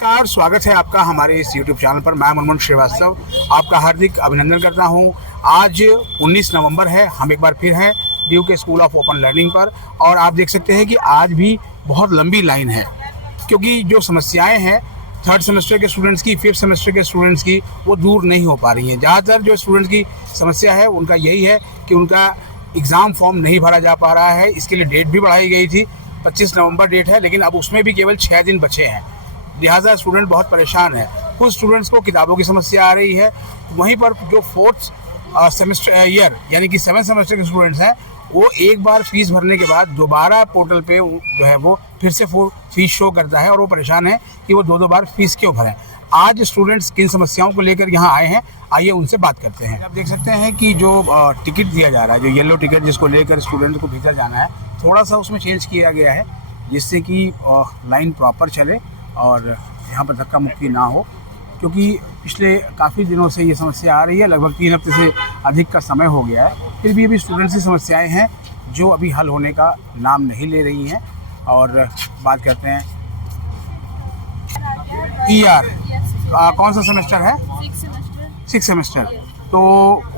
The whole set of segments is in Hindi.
नमस्कार, स्वागत है आपका हमारे इस YouTube चैनल पर। मैं मनमोहन श्रीवास्तव आपका हार्दिक अभिनंदन करता हूं। आज 19 नवंबर है। हम एक बार फिर हैं DUK school of open learning पर और आप देख सकते हैं कि आज भी बहुत लंबी लाइन है, क्योंकि जो समस्याएं हैं थर्ड सेमेस्टर के स्टूडेंट्स की, फिफ्थ सेमेस्टर के स्टूडेंट्स की, वो दूर नहीं हो पा रही हैं। ज़्यादातर जो स्टूडेंट्स की समस्या है उनका यही है कि उनका एग्ज़ाम फॉर्म नहीं भरा जा पा रहा है। इसके लिए डेट भी बढ़ाई गई थी, 25 नवंबर डेट है, लेकिन अब उसमें भी केवल 6 दिन बचे हैं। लिहाजा स्टूडेंट बहुत परेशान है। कुछ स्टूडेंट्स को किताबों की समस्या आ रही है, वहीं पर जो फोर्थ सेमेस्टर ईयर यानी कि 7th सेमेस्टर के स्टूडेंट्स हैं वो एक बार फीस भरने के बाद दोबारा पोर्टल पे जो है वो फिर से फीस शो करता है और वो परेशान है कि वो दो बार फीस क्यों भरें। आज स्टूडेंट्स किन समस्याओं को लेकर यहाँ आए हैं, आइए उनसे बात करते हैं। आप देख सकते हैं कि जो टिकट दिया जा रहा है, जो येलो टिकट जिसको लेकर स्टूडेंट को भीतर जाना है, थोड़ा सा उसमें चेंज किया गया है जिससे कि लाइन प्रॉपर चले और यहाँ पर धक्का मुक्की ना हो, क्योंकि पिछले काफ़ी दिनों से ये समस्या आ रही है। लगभग 3 हफ्ते से अधिक का समय हो गया है, फिर भी अभी स्टूडेंट्स की समस्याएं हैं जो अभी हल होने का नाम नहीं ले रही हैं। और बात करते हैं ER कौन सा सेमेस्टर है? 6 सेमेस्टर। तो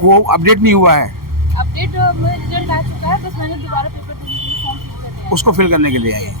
वो अपडेट नहीं हुआ है? अपडेट रिजल्ट आ चुका है, बस मैंने दोबारा पेपर देने के लिए फॉर्म फिल करना है। उसको फिल करने के लिए आए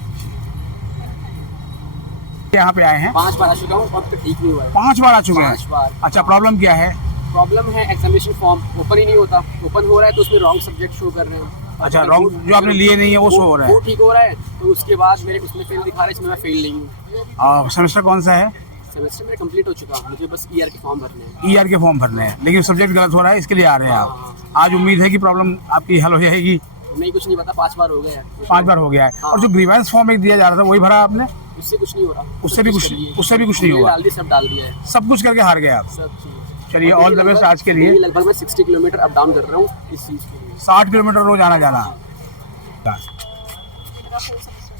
यहाँ पे आए हैं। 5 बार आ चुका हूँ, अब तक ठीक नहीं हुआ है। 5 बार आ चुके हैं? 5 बार। अच्छा, प्रॉब्लम क्या है? प्रॉब्लम है एग्जामिनेशन फॉर्म ओपन ही नहीं होता। ओपन हो रहा है तो उसमें रॉन्ग सब्जेक्ट शो कर रहे हैं। अच्छा, रॉन्ग जो आपने लिए नहीं है वो शो हो रहा है? वो ठीक हो रहा है, तो उसके बाद मेरे उसमें फेल दिखा रहा है, इसमें मैं फेल नहीं हूँ। सेमेस्टर कौन सा है? सेमेस्टर मेरा कंप्लीट हो चुका, मुझे बस ER के फॉर्म भरने हैं। ER के फॉर्म भरने हैं, लेकिन सब्जेक्ट गलत हो रहा है, इसके लिए आ रहे हैं आप। आज उम्मीद है कि प्रॉब्लम आपकी हल हो जाएगी। नहीं, कुछ नहीं पता, 5 बार हो गया है। 5 बार हो गया है। और जो ग्रीवेंस फॉर्म एक दिया जा रहा था वही भरा आपने? उससे कुछ नहीं हो रहा। उससे भी कुछ नहीं हुआ? सब डाल दिया है, सब कुछ करके हार गए आप। सब चीज़। चलिए, ऑल द बेस्ट आज के लिए। लगभग मैं 60 किलोमीटर अप डाउन कर रहा हूँ इस चीज़ के लिए। 60 किलोमीटर रोज आना जाना।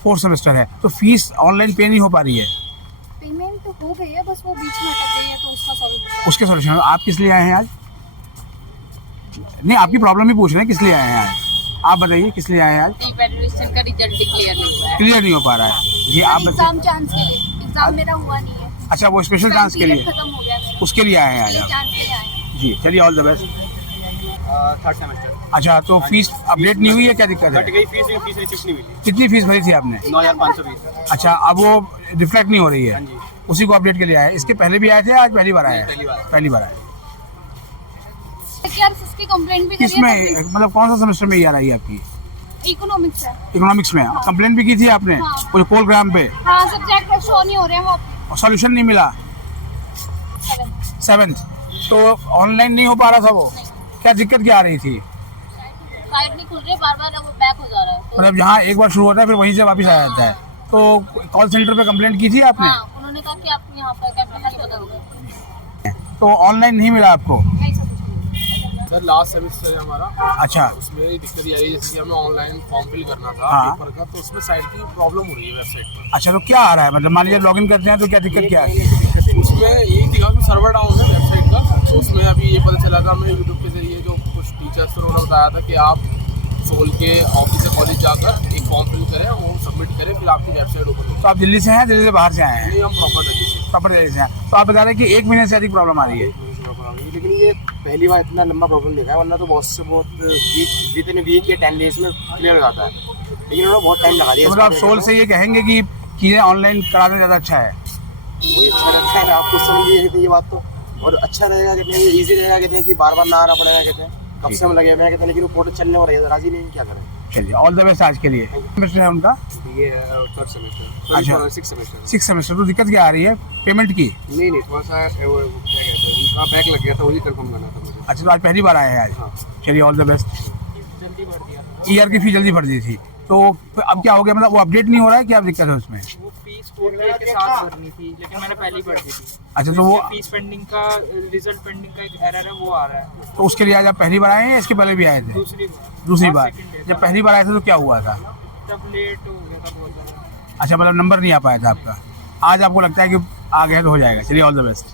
4th सेमेस्टर है तो फीस ऑनलाइन पे नहीं हो पा रही है? पेमेंट तो हो गई है, बस वो बीच में अटक गई है, तो उसका सॉल्व उसके सोल्यूशन आप किस लिए आए हैं आज? नहीं, आपकी प्रॉब्लम ही पूछ रहे हैं, किस लिए आए हैं आज? आप बताइए किस लिए आए हैं आज? फेडरेशन का रिजल्ट क्लियर नहीं हुआ है। क्लियर नहीं हो पा रहा है जी, आप बताइए। एग्जाम चांस के लिए, एग्जाम मेरा हुआ नहीं है। अच्छा, वो स्पेशल चांस के लिए, खत्म हो गया मेरा, उसके लिए आए हैं आज इसलिए आप? चांस के लिए आए हैं। जी, चलिए, all the best. 3rd semester अच्छा, तो फीस अपडेट नहीं हुई है, क्या दिक्कत है? कट गई फीस, लेकिन फीस रिसिप्ट नहीं मिली। कितनी फीस भरी थी आपने? 9520। अच्छा, अब वो रिफ्लेक्ट नहीं हो रही है? हाँ जी। उसी को अपडेट के लिए आए? इसके पहले भी आए थे, आज पहली बार आए? पहली बार आए। यार इसकी कंप्लेंट भी करी किसमें, है, मतलब कौन सा सेमेस्टर में ER आई है आपकी? इकोनॉमिक्स है। इकोनॉमिक्स में कंप्लेंट भी की थी आपने? हाँ। कोई कोलग्राम पे? हाँ, सब्जेक्ट शो नहीं हो रहे हैं वो। और सॉल्यूशन नहीं मिला? 7th तो ऑनलाइन नहीं हो पा रहा था वो? क्या दिक्कत क्या आ रही थी? साइड नहीं खुल रही, बार-बार वो बैक हो जा रहा है, तो मतलब जहाँ एक बार शुरू होता है फिर वहीं से वापस आ जाता है। तो कॉल सेंटर पे कंप्लेंट की थी आपने? हाँ, उन्होंने कहा कि आप यहाँ पर कैंपस में करोगे। तो ऑनलाइन नहीं मिला आपको? नहीं, सब कुछ नहीं। सर लास्ट सेमेस्टर है हमारा, अच्छा, उसमें दिक्कत ये आई जैसे कि हमें ऑनलाइन फॉर्म फिल करना था हाँ। पेपर का, तो उसमें साइड की प्रॉब्लम हो रही है वेबसाइट पर। अच्छा, तो क्या आ रहा है? मतलब मान लीजिए लॉगिन करते हैं तो क्या दिक्कत क्या आ रही है? उसमें यही दिखा कि सर्वर डाउन है वेबसाइट का। तो उसमें अभी ये पता चला था, हमें यूट्यूब के जरिए जो कुछ टीचर्स थे उन्होंने बताया था कि आप सोल के ऑफिस या कॉलेज जाकर एक फॉर्म फिल करें, वो सबमिट करें, फिर आपकी वेबसाइट ओपन होगी। तो आप दिल्ली से हैं, दिल्ली से बाहर से आए हैं? नहीं, हम प्रॉपर दिल्ली से हैं। तो आप बता रहे हैं कि 1 महीने से अधिक प्रॉब्लम आ रही है? लेकिन ये पहली बार इतना लंबा प्रॉब्लम देखा है, वरना तो बहुत से बहुत वीक या 10 डेज में क्लियर हो जाता है, लेकिन उन्होंने बहुत टाइम लगा दिया। तो मतलब आप सोल से ये कहेंगे कि चीज़ें ऑनलाइन करा दें ज़्यादा अच्छा है? वही अच्छा लगता है, आपको समझिए कहते हैं ये बात तो, और अच्छा रहेगा कहते हैं, ईजी रहेगा कहते हैं कि बार बार ना आना पड़ेगा कहते हैं, कब से हम लगे हुए हैं कहते हैं, लेकिन वो पोर्टल चलने और राजी नहीं, क्या करें। चलिए, ऑल द बेस्ट आज के लिए। सेमेस्टर है उनका? ये 3rd सेमेस्टर, अच्छा। 6 सेमेस्टर। 6 सेमेस्टर। तो दिक्कत क्या आ रही है? पेमेंट की? नहीं, थोड़ा सा वो क्या कहते हैं, उनका बैक लग गया था, वही कंफर्म करना था मुझे। अच्छा, तो आज पहली बार आए हैं आज? हाँ। चलिए, ऑल द बेस्ट। जल्दी भर दिया था, ER की फीस जल्दी भर दी थी, तो अब क्या हो गया? मतलब वो अपडेट नहीं हो रहा है, क्या दिक्कत है उसमें? वो फीस पोर्टल के साथ भरनी थी, लेकिन मैंने पहले ही भर दी थी। अच्छा, तो वो फीस पेंडिंग का, रिजल्ट पेंडिंग का एक एरर है, वो आ रहा है। तो उसके लिए आज आप पहली बार आए हैं या इसके पहले भी आए थे? दूसरी बार। जब पहली बार आए थे तो क्या हुआ था? तब लेट हो गया था बहुत ज़्यादा। अच्छा, मतलब नंबर नहीं आ पाया था आपका। आज आपको लगता है कि आ गया तो हो जाएगा? चलिए, ऑल द बेस्ट।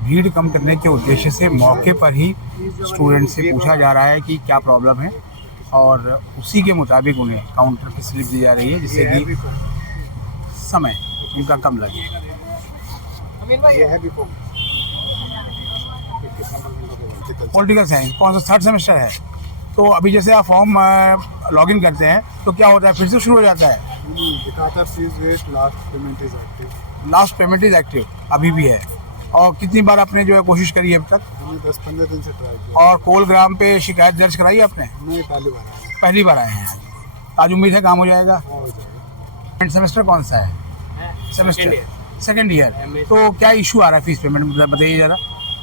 भीड़ कम करने के उद्देश्य से मौके पर ही स्टूडेंट से पूछा जा रहा है कि क्या प्रॉब्लम है, और उसी के मुताबिक उन्हें काउंटर की स्लिप दी जा रही है, जिससे कि समय उनका कम लगे। ये है बिफोर पॉलिटिकल साइंस कौन सा थर्ड सेमेस्टर है? तो अभी जैसे आप फॉर्म लॉगिन करते हैं तो क्या होता है, फिर से शुरू हो जाता है? दिखाता fees wait last payment is active. Last payment is active अभी भी है। और कितनी बार आपने जो है कोशिश करी है अब तक? हमने 10-15 दिन से ट्राई किया। और कोलग्राम पे शिकायत दर्ज कराई आपने? नहीं, पहली बार आया। पहली बार आए हैं आज उम्मीद है काम हो जाएगा। हाँ, हो जाएगा। एंड सेमेस्टर कौन सा है? Semester second year. तो क्या इशू आ रहा है फीस पेमेंट में, बताइए ज़रा।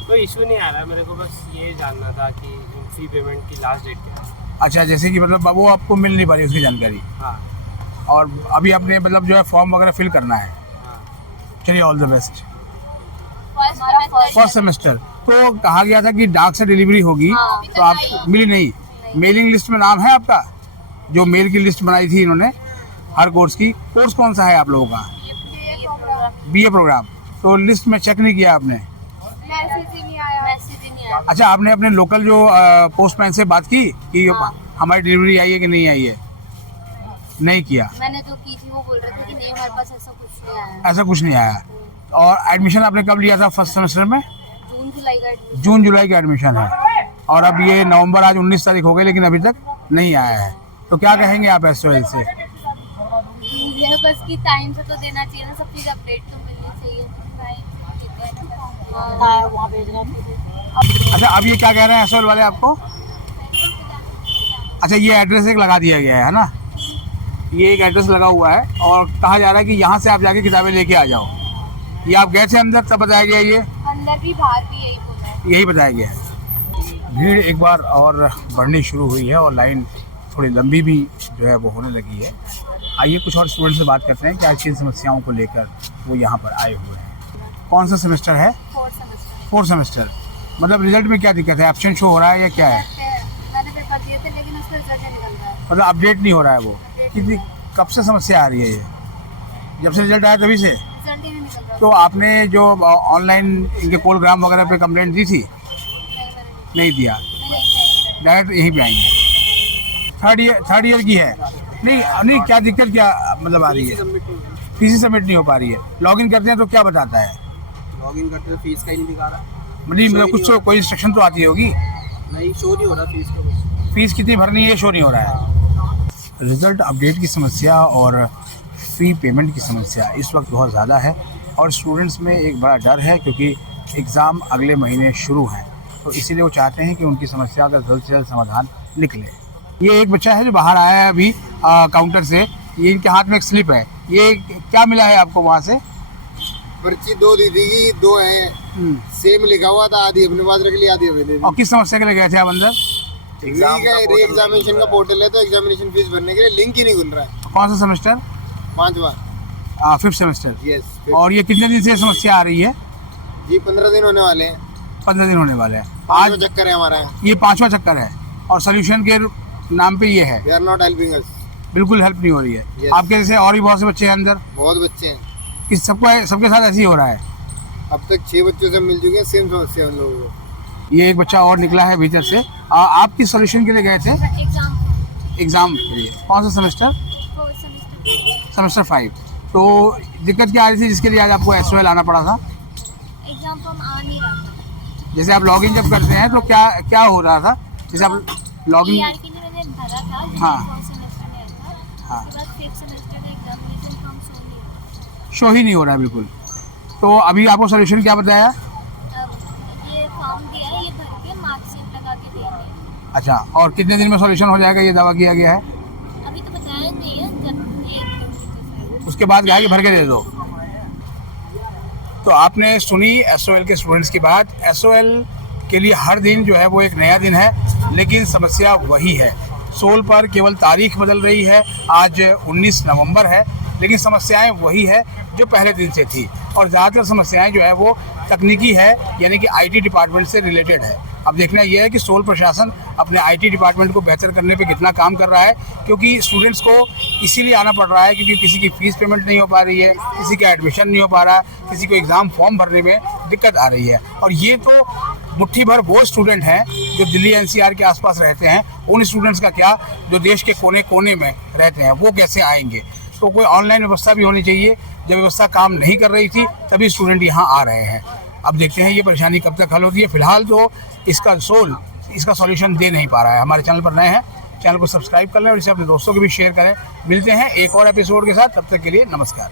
कोई इशू नहीं आ रहा है, मेरे को बस ये जानना था कि फी पेमेंट की लास्ट डेट क्या है। अच्छा, जैसे कि मतलब वो आपको मिल नहीं पा रही उसकी जानकारी। हाँ और अभी आपने मतलब जो है फॉर्म वगैरह फिल करना है। हाँ। चलिए, all the best. First first semester तो कहा गया था कि डाक से डिलीवरी होगी, तो आप मिली नहीं। मेलिंग लिस्ट में नाम है आपका? जो मेल की लिस्ट बनाई थी इन्होंने हर कोर्स की। कोर्स कौन सा है आप लोगों का? BA program. तो लिस्ट में चेक नहीं किया आपने? मैसेज ही नहीं आया। अच्छा, आपने अपने लोकल जो पोस्टमैन से बात की कि हमारी डिलीवरी आई है कि नहीं आई है? नहीं किया। मैंने जो की थी वो बोल रहे थे कि नहीं, हमारे पास ऐसा कुछ नहीं आया। ऐसा कुछ नहीं आया। और एडमिशन आपने कब लिया था फर्स्ट सेमेस्टर में? जून जुलाई का एडमिशन। जून जुलाई का एडमिशन है। और अब ये नवंबर, आज 19 तारीख हो गई, लेकिन अभी तक नहीं आया है। तो क्या कहेंगे आप SOL से? ये बस की टाइम से तो देना चाहिए ना, सब चीज़ अपडेट तो मिलनी चाहिए। वहाँ भेजना चाहिए। अच्छा, अब ये क्या कह रहे हैं SOL वाले आपको? अच्छा, ये एड्रेस एक लगा दिया गया है ना? ये एक एड्रेस लगा हुआ है और कहा जा रहा है कि यहाँ से आप जाके किताबें लेके आ जाओ। ये आप गए थे अंदर तब बताया गया? ये अंदर भी बाहर भी यही बोला है। यही बताया गया है। भीड़ एक बार और बढ़नी शुरू हुई है और लाइन थोड़ी लंबी भी जो है वो होने लगी है। आइए कुछ और स्टूडेंट से बात करते हैं क्या किन समस्याओं को लेकर वो यहाँ पर आए हुए हैं। कौन सा सेमेस्टर है? Fourth semester. मतलब रिजल्ट में क्या दिक्कत है? एब्सेंट शो हो रहा है या क्या है? मैंने पेपर दिए थे लेकिन उसका रिजल्ट नहीं निकल रहा है। मतलब अपडेट नहीं हो रहा है वो? कितनी कब से समस्या आ रही है ये? जब से रिजल्ट आया तभी से? रिजल्ट ही नहीं निकल रहा। तो आपने जो ऑनलाइन इनके कोलग्राम वगैरह पे कंप्लेंट दी थी? नहीं दिया, डायरेक्ट यहीं पे आएंगे। थर्ड ईयर की है? नहीं, क्या दिक्कत क्या मतलब आ रही है? फीस सबमिट नहीं हो पा रही है। लॉगिन करते हैं तो क्या बताता है? लॉगिन करते हैं फीस का ही नहीं दिखा रहा। मतलब कुछ तो कोई इंस्ट्रक्शन तो आती होगी? नहीं, शो नहीं हो रहा फीस का। फीस कितनी भरनी है शो नहीं हो रहा है। रिजल्ट अपडेट की समस्या और फ़ी पेमेंट की समस्या इस वक्त बहुत ज़्यादा है और स्टूडेंट्स में एक बड़ा डर है क्योंकि एग्ज़ाम अगले महीने शुरू हैं, तो इसीलिए वो चाहते हैं कि उनकी समस्या का जल्द से जल्द समाधान निकले। ये एक बच्चा है जो बाहर आया है अभी काउंटर से। ये इनके हाथ में एक स्लिप है। ये क्या मिला है आपको वहाँ से? पर्ची 2 दी थी, 2 है सेम लिखा हुआ था, आधी अपने पास रख ली, आधी हमें। और किस समस्या के लिए गए थे आप अंदर? एग्जामिनेशन का पोर्टल है तो एग्जामिनेशन फीस भरने के लिए लिंक ही नहीं खुल रहा है। कौन सा सेमेस्टर? 5वां। 5th semester. यस। और ये कितने दिन से ये समस्या आ रही है? जी 15 दिन होने वाले हैं। 15 दिन होने वाले हैं। आज आज चक्कर है हमारा। ये 5वां चक्कर है और सोल्यूशन के नाम पे ये है। They are not helping us. बिल्कुल हेल्प नहीं हो रही है। Yes. आपके जैसे और भी बहुत से बच्चे हैं अंदर? बहुत बच्चे हैं। इस सबके साथ ऐसे ही हो रहा है। अब तक 6 बच्चों से मिल चुके हैं, सेम समस्या उन लोगों को। ये एक बच्चा और निकला है भीतर से। आप किस सोल्यूशन के लिए गए थे? एग्जाम के लिए। कौन सा सेमेस्टर? सेमेस्टर 5। तो दिक्कत क्या आ रही थी जिसके लिए आज आपको SOL आना पड़ा था? एग्जाम फॉर्म आ नहीं रहा था। जैसे आप लॉगिन जब करते हैं तो क्या हो रहा था? जैसे आप लॉगिन ER के लिए मैंने भरा था, हाँ। फर्स्ट सेमेस्टर में आया था। हाँ। उसके बाद 5th सेमेस्टर का एग्जामिनेशन फॉर्म शो ही नहीं हो रहा है बिल्कुल। तो अभी आपको सोल्यूशन क्या बताया? अब ये फॉर्म दिया है, ये भर के मार्कशीट लगा के देंगे। अच्छा, और कितने दिन में सोल्यूशन हो जाएगा ये दावा किया गया है? अभी तो बताया नहीं है, जब ये उसके बाद क्या है कि भर के दे दो। तो आपने सुनी SOL के स्टूडेंट्स की बात। SOL के लिए हर दिन जो है वो एक नया दिन है, लेकिन समस्या वही है। सोल पर केवल तारीख बदल रही है। आज 19 नवंबर है, लेकिन समस्याएं वही है जो पहले दिन से थी और ज़्यादातर समस्याएं जो है वो तकनीकी है, यानी कि IT डिपार्टमेंट से रिलेटेड है। अब देखना यह है कि सोल प्रशासन अपने IT डिपार्टमेंट को बेहतर करने पे कितना काम कर रहा है, क्योंकि स्टूडेंट्स को इसीलिए आना पड़ रहा है क्योंकि किसी की फ़ीस पेमेंट नहीं हो पा रही है, किसी का एडमिशन नहीं हो पा रहा, किसी को एग्ज़ाम फॉर्म भरने में दिक्कत आ रही है। और ये तो मुट्ठी भर वो स्टूडेंट हैं जो दिल्ली NCR के आसपास रहते हैं। उन स्टूडेंट्स का क्या जो देश के कोने कोने में रहते हैं, वो कैसे आएंगे? तो कोई ऑनलाइन व्यवस्था भी होनी चाहिए जब व्यवस्था काम नहीं कर रही थी तभी स्टूडेंट यहाँ आ रहे हैं। अब देखते हैं ये परेशानी कब तक हल होती है। फिलहाल तो इसका सॉल्यूशन दे नहीं पा रहा है। हमारे चैनल पर नए हैं, चैनल को सब्सक्राइब कर लें और इसे अपने दोस्तों को भी शेयर करें। मिलते हैं एक और एपिसोड के साथ, तब तक के लिए नमस्कार।